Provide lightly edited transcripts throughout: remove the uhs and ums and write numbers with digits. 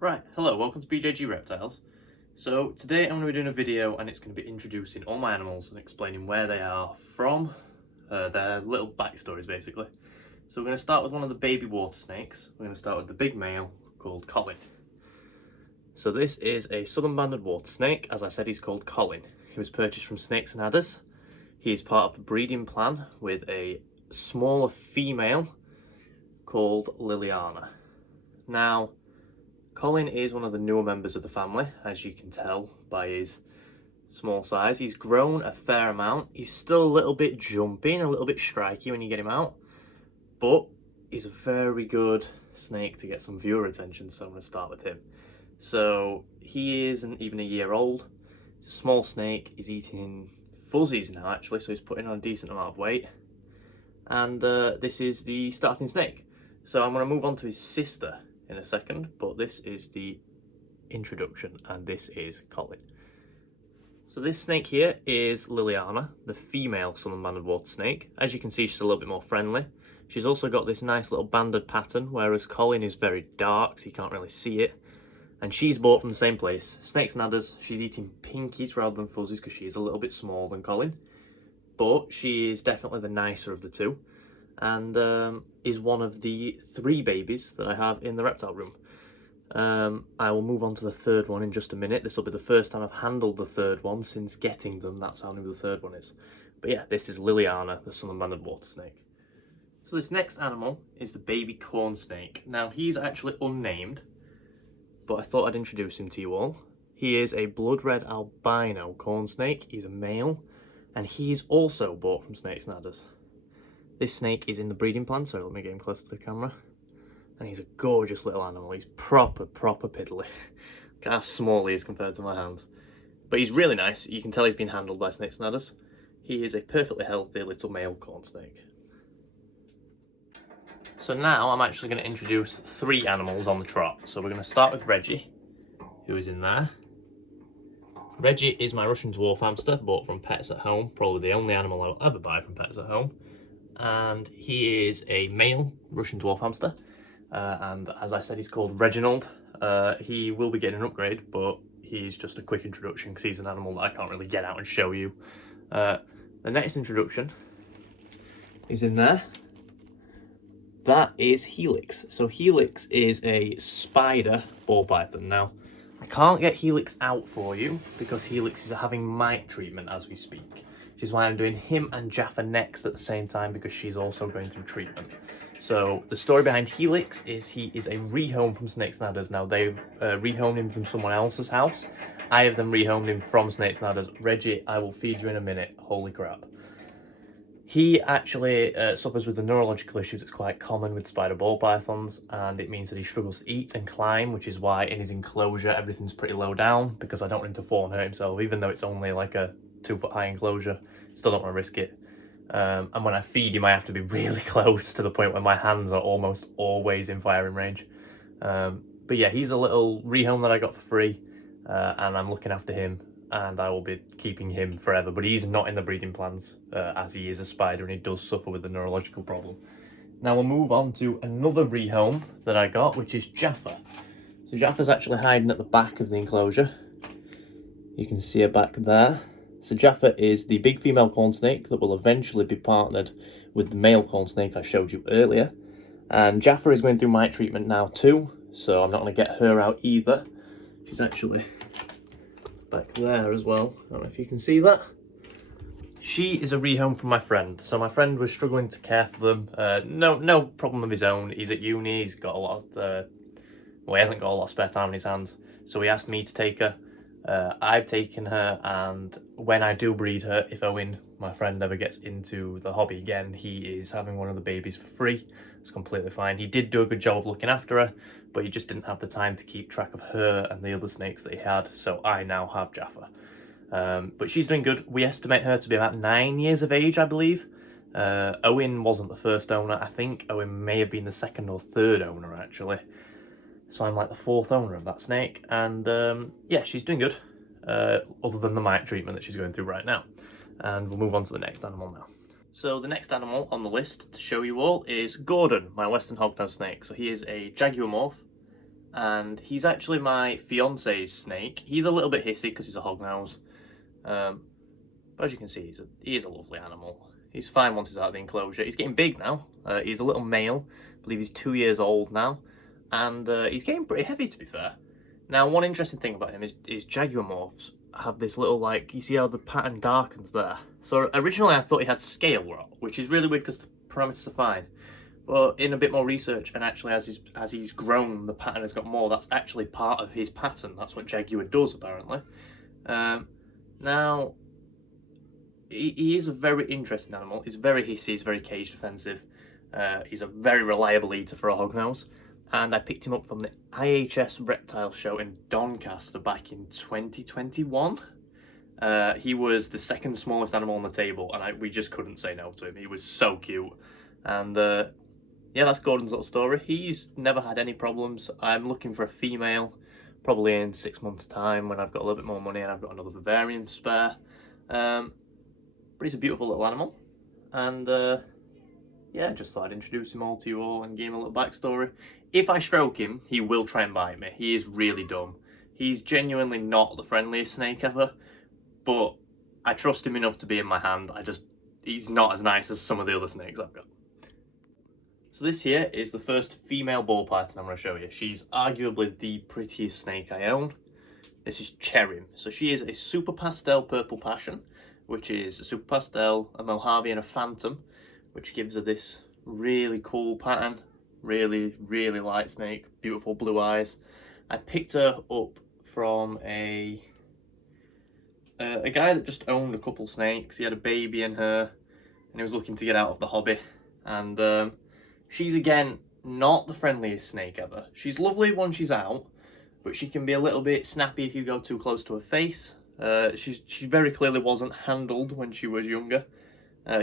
Right, hello, welcome to BJG Reptiles. So today I'm going to be doing a video and it's going to be introducing all my animals and explaining where they are from, their little backstories basically. So we're going to start with one of the baby water snakes. We're going to start with the big male called Colin. So this is a southern banded water snake. As I said, he's called Colin. He was purchased from Snakes and Adders. He is part of the breeding plan with a smaller female called Liliana. Now, Colin is one of the newer members of the family, as you can tell by his small size. He's grown a fair amount. He's still a little bit jumpy and a little bit striky when you get him out, but he's a very good snake to get some viewer attention, so I'm going to start with him. So he isn't even a year old. He's a small snake. He's eating fuzzies now, actually, so he's putting on a decent amount of weight. And this is the starting snake. So I'm going to move on to his sister in a second, but this is the introduction and this is Colin. So this snake here is Liliana, the female southern banded water snake. As you can see, she's a little bit more friendly. She's also got this nice little banded pattern, whereas Colin is very dark, so you can't really see it. And she's bought from the same place, Snakes and Adders. She's eating pinkies rather than fuzzies because she is a little bit smaller than Colin, but she is definitely the nicer of the two, and is one of the 3 babies that I have in the reptile room. I will move on to the third one in just a minute. This will be the first time I've handled the third one since getting them. That's how new the third one is. But yeah, this is Liliana, the southern banded water snake. So this next animal is the baby corn snake. Now he's actually unnamed, but I thought I'd introduce him to you all. He is a blood red albino corn snake. He's a male, and he is also bought from Snakes and Adders. This snake is in the breeding plan, so let me get him close to the camera. And he's a gorgeous little animal. He's proper piddly. Look how small he is compared to my hands. But he's really nice. You can tell he's been handled by Snakes and Adders. He is a perfectly healthy little male corn snake. So now I'm actually going to introduce 3 animals on the trot. So we're going to start with Reggie, who is in there. Reggie is my Russian dwarf hamster, bought from Pets at Home. Probably the only animal I'll ever buy from Pets at Home. And he is a male Russian dwarf hamster, and as I said, he's called Reginald. He will be getting an upgrade, but he's just a quick introduction because he's an animal that I can't really get out and show you. The next introduction is in there. That is Helix. So Helix is a spider ball python. Now, I can't get Helix out for you because Helix is having mite treatment as we speak. Which is why I'm doing him and Jaffa next at the same time, because she's also going through treatment. So the story behind Helix is he is a rehome from Snakes and Adders. Now they've rehomed him from someone else's house. I have them rehomed him from Snakes and Adders. Reggie, I will feed you in a minute. Holy crap. He actually suffers with a neurological issue that's quite common with spider ball pythons, and it means that he struggles to eat and climb, which is why in his enclosure everything's pretty low down, because I don't want him to fall and hurt himself, even though it's only like a 2-foot high enclosure. Still don't want to risk it. And when I feed him, I have to be really close to the point where my hands are almost always in firing range. But yeah, he's a little rehome that I got for free, and I'm looking after him, and I will be keeping him forever. But he's not in the breeding plans, as he is a spider and he does suffer with the neurological problem. Now we'll move on to another rehome that I got, which is Jaffa. So Jaffa's actually hiding at the back of the enclosure. You can see her back there. So Jaffa is the big female corn snake that will eventually be partnered with the male corn snake I showed you earlier. And Jaffa is going through mite treatment now too, so I'm not going to get her out either. She's actually back there as well. I don't know if you can see that. She is a rehome from my friend. So my friend was struggling to care for them. No problem of his own. He's at uni. He's got a lot of, he hasn't got a lot of spare time on his hands. So he asked me to take her. I've taken her, and when I do breed her, if Owen, my friend, ever gets into the hobby again, he is having one of the babies for free. It's completely fine. He did do a good job of looking after her, but he just didn't have the time to keep track of her and the other snakes that he had, so I now have Jaffa. But she's doing good. We estimate her to be about 9 years of age, I believe. Owen wasn't the first owner. I think Owen may have been the 2nd or 3rd owner, actually. So I'm like the 4th owner of that snake, and yeah, she's doing good, other than the mite treatment that she's going through right now. And we'll move on to the next animal now. So the next animal on the list to show you all is Gordon, my western hognose snake. So he is a jaguar morph, and he's actually my fiance's snake. He's a little bit hissy because he's a hognose, but as you can see, he is a lovely animal. He's fine once he's out of the enclosure. He's getting big now. He's a little male. I believe he's 2 years old now, and he's getting pretty heavy, to be fair. Now, one interesting thing about him is jaguar morphs have this little, like, you see how the pattern darkens there? So originally I thought he had scale rot, which is really weird because the parameters are fine. But in a bit more research, and actually as he's grown, the pattern has got more. That's actually part of his pattern. That's what jaguar does, apparently. Now, he is a very interesting animal. He's very hissy, he's very cage defensive. He's a very reliable eater for a hognose. And I picked him up from the IHS Reptiles show in Doncaster back in 2021. He was the second smallest animal on the table, and we just couldn't say no to him. He was so cute. And yeah, that's Gordon's little story. He's never had any problems. I'm looking for a female, probably in 6 months' time when I've got a little bit more money and I've got another vivarium spare. But he's a beautiful little animal. And yeah, just thought I'd introduce him all to you all and give him a little backstory. If I stroke him, he will try and bite me. He is really dumb. He's genuinely not the friendliest snake ever, but I trust him enough to be in my hand. He's not as nice as some of the other snakes I've got. So this here is the first female ball python I'm going to show you. She's arguably the prettiest snake I own. This is Cherim. So she is a super pastel purple passion, which is a super pastel, a Mojave and a phantom, which gives her this really cool pattern. Really, really light snake, beautiful blue eyes. I picked her up from a guy that just owned a couple snakes. He had a baby in her and he was looking to get out of the hobby. And she's, again, not the friendliest snake ever. She's lovely when she's out, but she can be a little bit snappy if you go too close to her face. She very clearly wasn't handled when she was younger.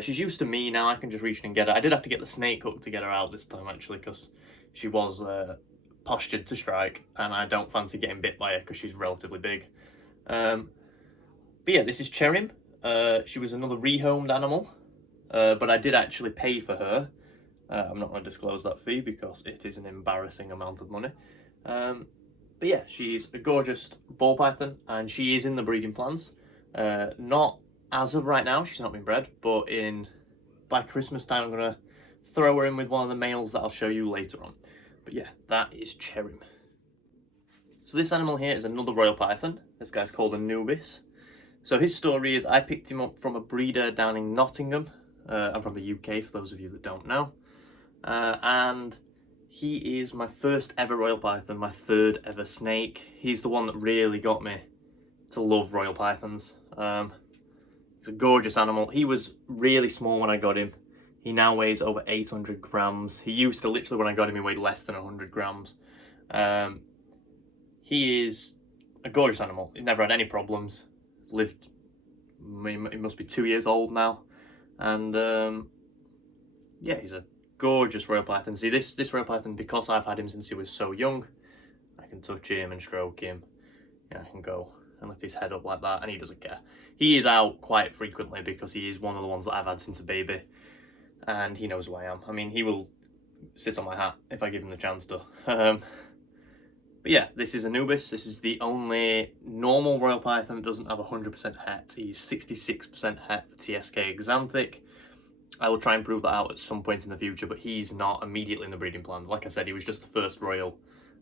She's used to me now. I can just reach in and get her. I did have to get the snake hook to get her out this time, actually, because she was postured to strike, and I don't fancy getting bit by her because she's relatively big. But yeah, this is Cherim. She was another rehomed animal, but I did actually pay for her. I'm not going to disclose that fee because it is an embarrassing amount of money. But yeah, she's a gorgeous ball python, and she is in the breeding plans. Not as of right now, she's not been bred, but by Christmas time I'm going to throw her in with one of the males that I'll show you later on. But yeah, that is Cherim. So this animal here is another royal python. This guy's called Anubis. So his story is I picked him up from a breeder down in Nottingham. I'm from the UK, for those of you that don't know. And he is my first ever royal python, my third ever snake. He's the one that really got me to love royal pythons. He's a gorgeous animal. He was really small when I got him. He now weighs over 800 grams. He used to, literally when I got him, he weighed less than 100 grams. He is a gorgeous animal. He's never had any problems. Lived, he must be 2 years old now. And yeah, he's a gorgeous royal python. See, this royal python, because I've had him since he was so young, I can touch him and stroke him. Yeah, I can go and lift his head up like that, and he doesn't care. He is out quite frequently because he is one of the ones that I've had since a baby, and he knows who I am. I mean, he will sit on my hat if I give him the chance to. But yeah, this is Anubis. This is the only normal royal python that doesn't have 100% het. He's 66% het for TSK Xanthic. I will try and prove that out at some point in the future, but he's not immediately in the breeding plans. Like I said, he was just the first royal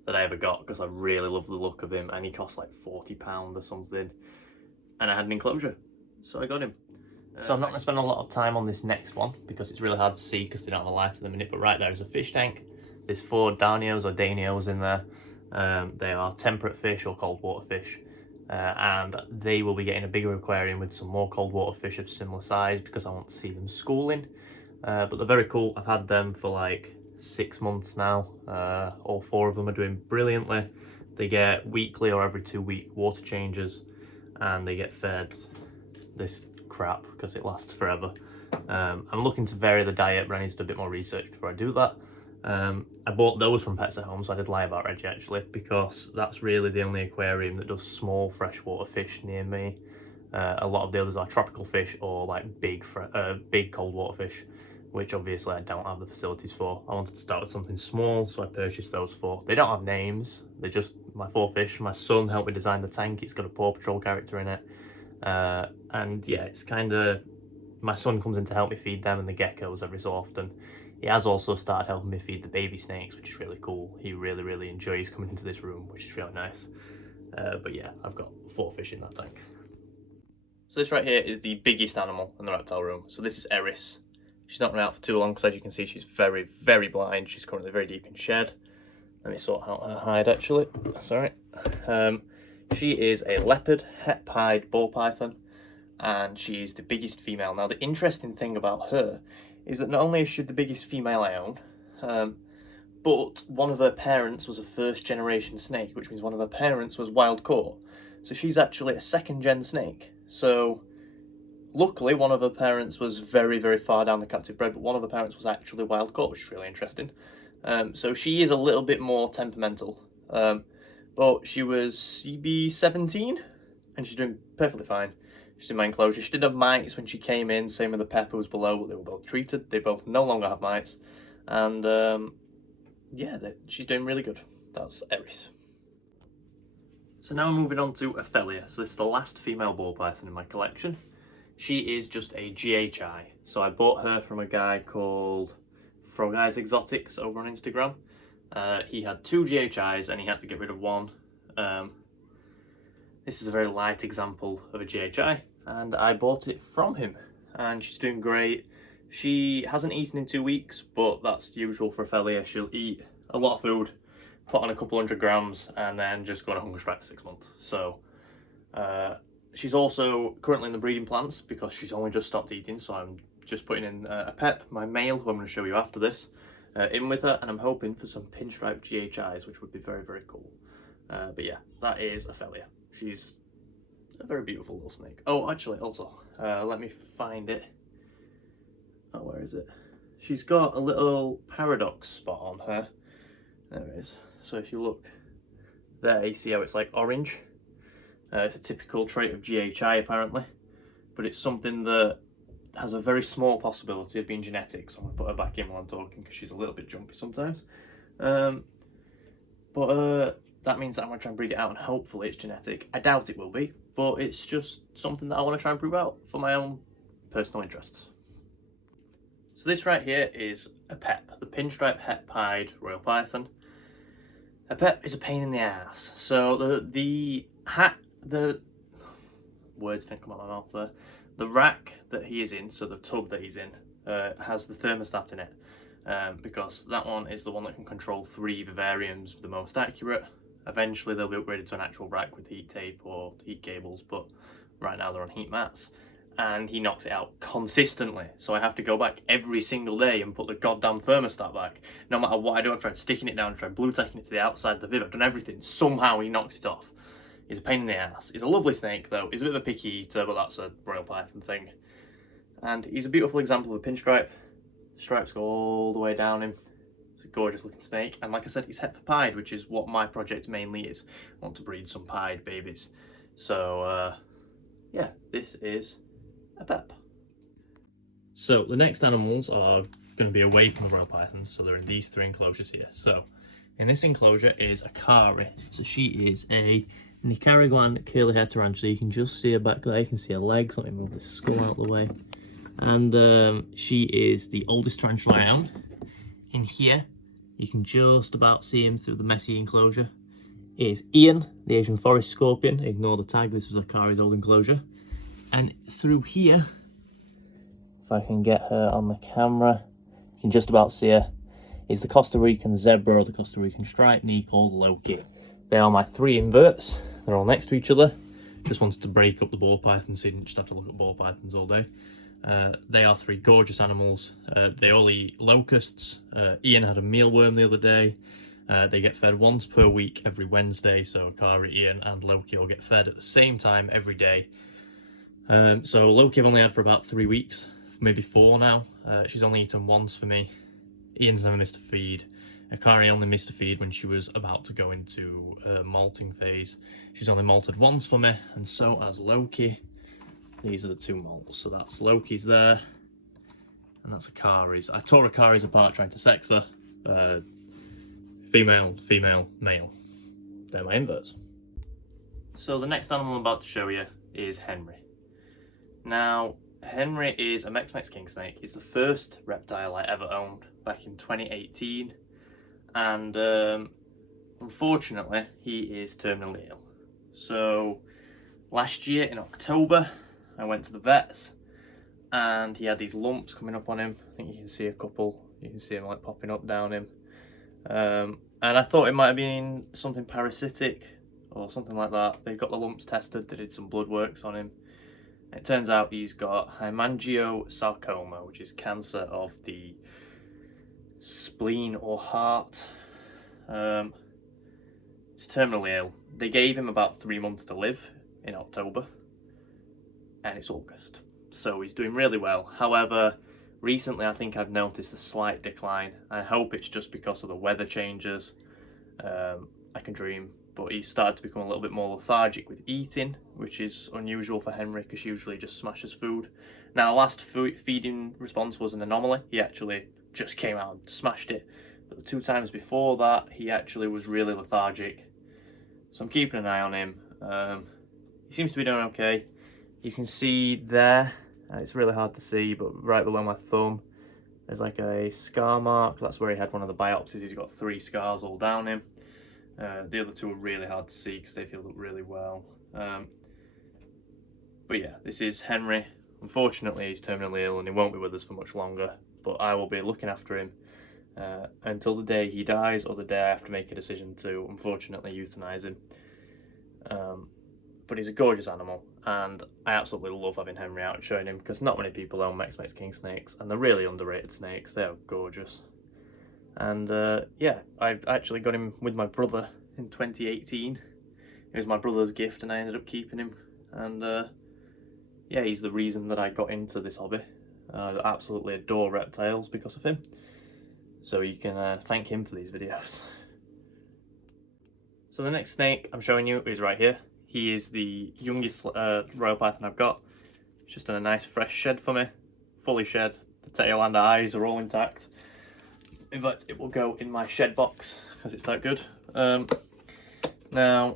that I ever got because I really love the look of him, and he cost like £40 or something, and I had an enclosure, so I got him. So I'm not going to spend a lot of time on this next one because it's really hard to see because they don't have a light at the minute, but right there is a fish tank. There's 4 Danios or Danios in there. They are temperate fish or cold water fish, and they will be getting a bigger aquarium with some more cold water fish of similar size because I want to see them schooling. But they're very cool. I've had them for like 6 months now. All 4 of them are doing brilliantly. They get weekly or every 2 week water changes, and they get fed this crap because it lasts forever. I'm looking to vary the diet, but I need to do a bit more research before I do that. I bought those from Pets at Home, so I did lie about Reggie actually, because that's really the only aquarium that does small freshwater fish near me. A lot of the others are tropical fish or like big cold water fish. which obviously I don't have the facilities for. I wanted to start with something small, so I purchased those 4. They don't have names, they're just my 4 fish. My son helped me design the tank, it's got a Paw Patrol character in it. And yeah, it's kind of, my son comes in to help me feed them and the geckos every so often. He has also started helping me feed the baby snakes, which is really cool. He really enjoys coming into this room, which is really nice. But yeah, I've got 4 fish in that tank. So this right here is the biggest animal in the reptile room. So this is Eris. She's not been out for too long because, as you can see, she's very blind. She's currently very deep in shed. Let me sort out her hide actually. That's alright. She is a leopard het pied ball python, and she's the biggest female. Now the interesting thing about her is that not only is she the biggest female I own, but one of her parents was a first generation snake, which means one of her parents was wild caught. So she's actually a 2nd gen snake. So luckily one of her parents was very far down the captive bred, but one of her parents was actually wild caught, which is really interesting. So she is a little bit more temperamental. But she was CB 17 and she's doing perfectly fine. She's in my enclosure. She did have mites when she came in, same with the Pep who was below, but they were both treated. They both no longer have mites. And yeah, she's doing really good. That's Eris. So now we're moving on to Ophelia. So this is the last female ball python in my collection. She is just a GHI. So I bought her from a guy called Frog Eyes Exotics over on Instagram. He had 2 GHIs and he had to get rid of one. This is a very light example of a GHI, and I bought it from him, and she's doing great. She hasn't eaten in 2 weeks, but that's usual for Ophelia. She'll eat a lot of food, put on a couple 100 grams, and then just go on a hunger strike for 6 months. So she's also currently in the breeding plants because she's only just stopped eating, so I'm just putting in a Pep, my male, who I'm going to show you after this, in with her, and I'm hoping for some pinstripe GHIs, which would be very cool. But yeah, that is Ophelia. She's a very beautiful little snake. Oh, actually, also, let me find it. Oh, where is it? She's got a little paradox spot on her. There it is. So if you look there, you see how it's like orange. It's a typical trait of GHI apparently, but it's something that has a very small possibility of being genetic. So I'm gonna put her back in while I'm talking because she's a little bit jumpy sometimes. That means that I'm going to try and breed it out and hopefully it's genetic. I doubt it will be, but it's just something that I want to try and prove out for my own personal interests. So this right here is a Pep, the pinstripe het pied royal python. A Pep is a pain in the ass. So the words didn't come out of my mouth there. The rack that he is in, so the tub that he's in, has the thermostat in it. Because that one is the one that can control 3 vivariums, the most accurate. Eventually they'll be upgraded to an actual rack with heat tape or heat cables, but right now they're on heat mats. And he knocks it out consistently, so I have to go back every single day and put the goddamn thermostat back. No matter what I do, I've tried sticking it down, I've tried blue tacking it to the outside of the viv, I've done everything. Somehow he knocks it off. He's a pain in the ass. He's a lovely snake though. He's a bit of a picky eater, but that's a royal python thing. And he's a beautiful example of a pinstripe. The stripes go all the way down him. It's a gorgeous looking snake, and like I said, he's het for pied, which is what my project mainly is. I want to breed some pied babies. So yeah, this is a Pep. So the next animals are going to be away from the royal pythons, so they're in these 3 enclosures here. So in this enclosure is a Kari. So she is a Nicaraguan curly hair tarantula. You can just see her back there, you can see her legs. Let me move this skull out of the way. And she is the oldest tarantula I own. In here, you can just about see him through the messy enclosure. Is Ian, the Asian forest scorpion. Ignore the tag, this was Akari's old enclosure. And through here, if I can get her on the camera, you can just about see her, is the Costa Rican zebra or the Costa Rican striped knee called Loki. They are my 3 inverts. They're all next to each other. Just wanted to break up the ball pythons so you didn't just have to look at ball pythons all day. They are 3 gorgeous animals. They all eat locusts. Ian had a mealworm the other day. They get fed once per week every Wednesday, so Akari, Ian and Loki all get fed at the same time every day. So Loki I've only had for about 3 weeks, maybe 4 now. She's only eaten once for me. Ian's never missed a feed. Akari only missed a feed when she was about to go into molting phase. She's only molted once for me, and so has Loki. These are the 2 molts, so that's Loki's there, And that's Akari's. I tore Akari's apart trying to sex her. Female, female, male. They're my inverts. So the next animal I'm about to show you is Henry. Now, Henry is a Mex-Mex king snake. He's the first reptile I ever owned back in 2018. And unfortunately, he is terminally ill. So last year in October, I went to the vets and he had these lumps coming up on him. I think you can see a couple. You can see them like popping up down him. And I thought it might have been something parasitic or something like that. They got the lumps tested, they did some blood works on him. It turns out he's got hemangiosarcoma, which is cancer of the spleen or heart. He's terminally ill. They gave him about 3 months to live in October, and it's August. So he's doing really well. However, recently I think I've noticed a slight decline. I hope it's just because of the weather changes. I can dream. But he started to become a little bit more lethargic with eating, which is unusual for Henry because he usually just smashes food. Now, last feeding response was an anomaly. He actually just came out and smashed it. But the 2 times before that, he actually was really lethargic. So I'm keeping an eye on him. He seems to be doing okay. You can see there, it's really hard to see, but right below my thumb, there's like a scar mark. That's where he had one of the biopsies. He's got 3 scars all down him. The other 2 are really hard to see because they healed up really well. But yeah, this is Henry. Unfortunately, he's terminally ill and he won't be with us for much longer. But I will be looking after him until the day he dies or the day I have to make a decision to, unfortunately, euthanize him. But he's a gorgeous animal and I absolutely love having Henry out and showing him because not many people own Mex-Mex king snakes and they're really underrated snakes. They are gorgeous. And yeah, I actually got him with my brother in 2018. It was my brother's gift and I ended up keeping him. And yeah, he's the reason that I got into this hobby. I absolutely adore reptiles because of him. So you can thank him for these videos. So the next snake I'm showing you is right here. He is the youngest royal python I've got. It's just done a nice fresh shed for me. Fully shed. The tail and eyes are all intact. In fact, it will go in my shed box because it's that good. Now,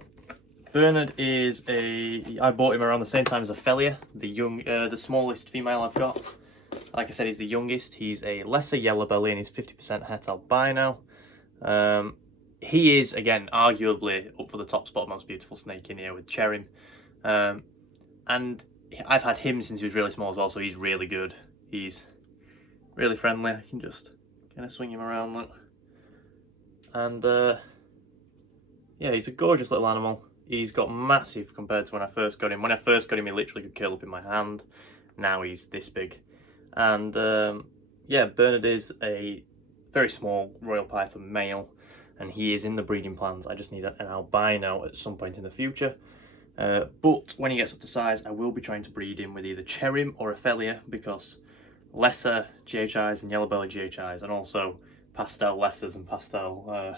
Bernard is I bought him around the same time as Ophelia, the smallest female I've got. Like I said, he's the youngest. He's a lesser yellow belly and he's 50% het albino. He is, again, arguably up for the top spot, most beautiful snake in here with Cherim. And I've had him since he was really small as well, so he's really good. He's really friendly. I can just kind of swing him around, look. And yeah, he's a gorgeous little animal. He's got massive compared to when I first got him. When I first got him, he literally could curl up in my hand. Now he's this big. And yeah, Bernard is a very small royal python male, and he is in the breeding plans. I just need an albino at some point in the future. But when he gets up to size, I will be trying to breed him with either Cherim or Ophelia, because lesser GHIs and yellow belly GHIs, and also pastel lessers and pastel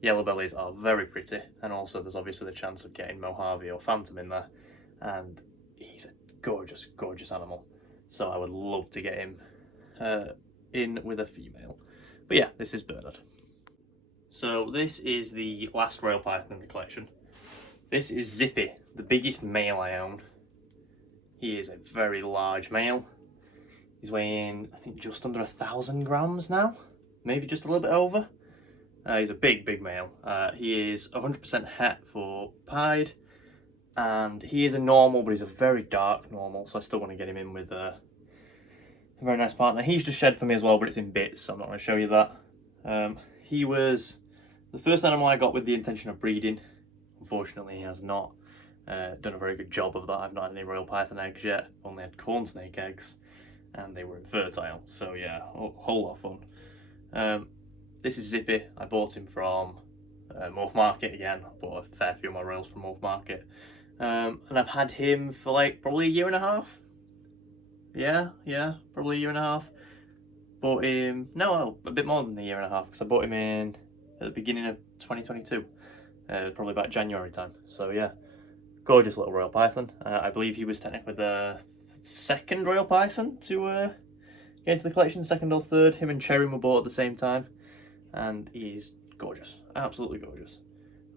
yellow bellies are very pretty. And also there's obviously the chance of getting Mojave or Phantom in there. And he's a gorgeous, gorgeous animal. So I would love to get him in with a female. But yeah, this is Bernard. So this is the last royal python in the collection. This is Zippy, the biggest male I own. He is a very large male. He's weighing, I think, just under 1,000 grams now. Maybe just a little bit over. He's a big, big male. He is 100% het for pied. And he is a normal, but he's a very dark normal. So I still want to get him in with a very nice partner. He's just shed for me as well, but it's in bits, so I'm not going to show you that. He was the first animal I got with the intention of breeding. Unfortunately, he has not done a very good job of that. I've not had any royal python eggs yet. Only had corn snake eggs, and they were infertile. So yeah, a whole lot of fun. This is Zippy. I bought him from Morph Market again. I bought a fair few of my royals from Morph Market. And I've had him for like probably a year and a half. Yeah, probably a year and a half. Bought him, no, a bit more than a year and a half, because I bought him in at the beginning of 2022. Probably about January time. So yeah, gorgeous little royal python. I believe he was technically the second royal python to get into the collection, second or third. Him and Cherry were bought at the same time, and he is gorgeous, absolutely gorgeous.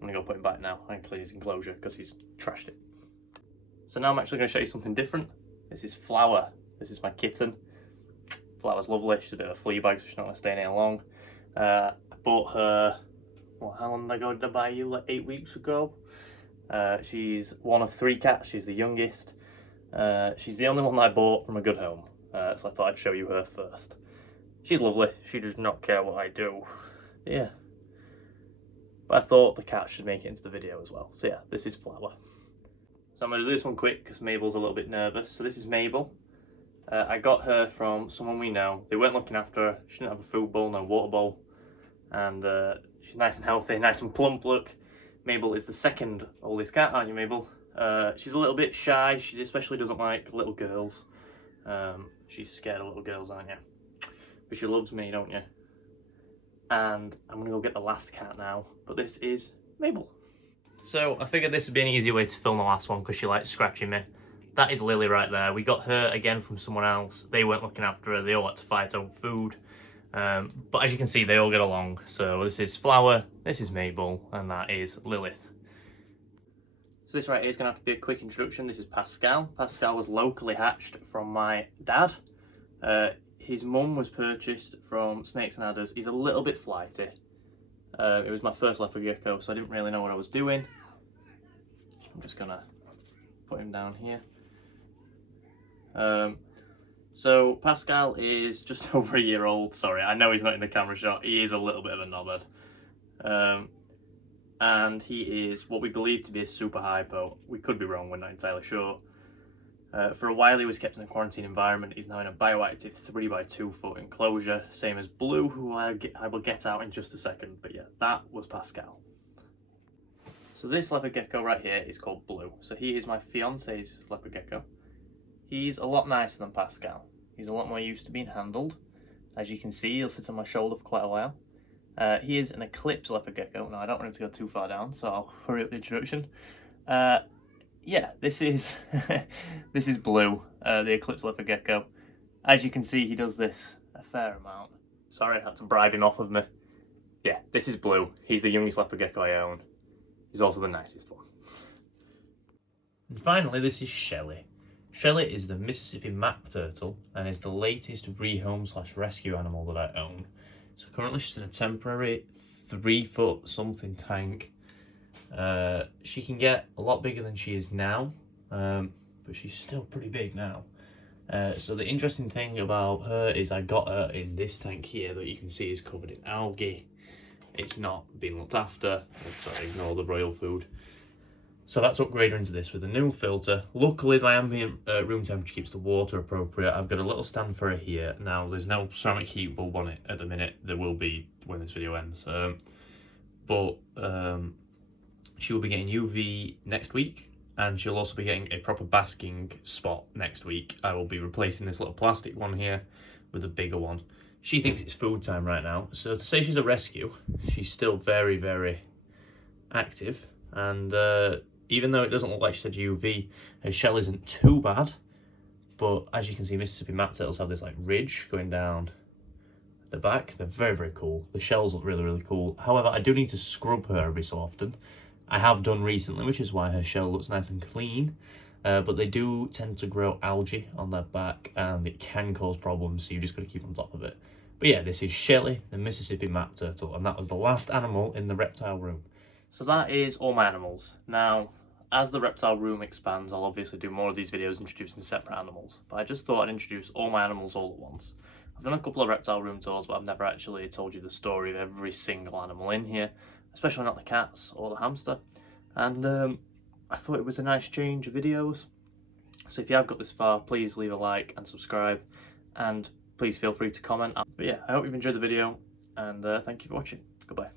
I'm gonna go put him back now and clean his enclosure because he's trashed it. So now I'm actually gonna show you something different. This is Flower. This is my kitten. Flower's lovely. She's a bit of a flea bag, so she's not gonna stay in here long. I bought her, well, how long ago did I buy you? Like 8 weeks ago. She's one of 3 cats. She's the youngest. She's the only one that I bought from a good home. So I thought I'd show you her first. She's lovely. She does not care what I do. Yeah. But I thought the cat should make it into the video as well. So yeah, this is Flower. So I'm going to do this one quick because Mabel's a little bit nervous. So this is Mabel. I got her from someone we know. They weren't looking after her. She didn't have a food bowl, no water bowl. And she's nice and healthy, nice and plump look. Mabel is the second oldest cat, aren't you, Mabel? She's a little bit shy. She especially doesn't like little girls. She's scared of little girls, aren't you? But she loves me, don't you? And I'm going to go get the last cat now. But this is Mabel. So I figured this would be an easy way to film the last one because she likes scratching me. That is Lily right there. We got her again from someone else. They weren't looking after her. They all had to fight over food. But as you can see, they all get along. So this is Flower, this is Mabel, and that is Lilith. So this right here is going to have to be a quick introduction. This is Pascal. Pascal was locally hatched from my dad. His mum was purchased from Snakes and Adders. He's a little bit flighty. It was my first leopard gecko, so I didn't really know what I was doing. I'm just going to put him down here. So Pascal is just over a year old. Sorry, I know he's not in the camera shot. He is a little bit of a knobhead. And he is what we believe to be a super hypo. We could be wrong, we're not entirely sure. For a while he was kept in a quarantine environment. He's now in a bioactive 3 by 2 foot enclosure, same as Blue, who I will get out in just a second. But yeah, that was Pascal. So this leopard gecko right here is called Blue. So he is my fiance's leopard gecko. He's a lot nicer than Pascal. He's a lot more used to being handled. As you can see, he'll sit on my shoulder for quite a while. He is an eclipse leopard gecko. Now, I don't want him to go too far down, so I'll hurry up the introduction. Yeah, this is this is Blue, the eclipse leopard gecko. As you can see, he does this a fair amount. Sorry, I had to bribe him off of me. Yeah, this is Blue. He's the youngest leopard gecko I own. He's also the nicest one. And finally, this is Shelly. Shelly is the Mississippi map turtle and is the latest rehome/rescue animal that I own. So currently she's in a temporary 3 foot something tank. She can get a lot bigger than she is now, but she's still pretty big now. So the interesting thing about her is I got her in this tank here that you can see is covered in algae. It's not being looked after. Sorry, ignore the royal food. So that's upgraded her into this with a new filter. Luckily, my ambient room temperature keeps the water appropriate. I've got a little stand for her here. Now, there's no ceramic heat bulb on it at the minute. There will be when this video ends. She will be getting UV next week, and she'll also be getting a proper basking spot next week. I will be replacing this little plastic one here with a bigger one. She thinks it's food time right now. So to say she's a rescue, she's still very, very active. And even though it doesn't look like she's had UV, her shell isn't too bad. But as you can see, Mississippi map turtles have this like ridge going down the back. They're very, very cool. The shells look really, really cool. However, I do need to scrub her every so often. I have done recently, which is why her shell looks nice and clean. But they do tend to grow algae on their back, and it can cause problems, so you just got to keep on top of it. But yeah, this is Shelly, the Mississippi map turtle, and that was the last animal in the reptile room. So that is all my animals. Now, as the reptile room expands, I'll obviously do more of these videos introducing separate animals. But I just thought I'd introduce all my animals all at once. I've done a couple of reptile room tours, but I've never actually told you the story of every single animal in here, especially not the cats or the hamster. And I thought it was a nice change of videos. So if you have got this far, please leave a like and subscribe, and please feel free to comment. But yeah, I hope you've enjoyed the video, and thank you for watching. Goodbye.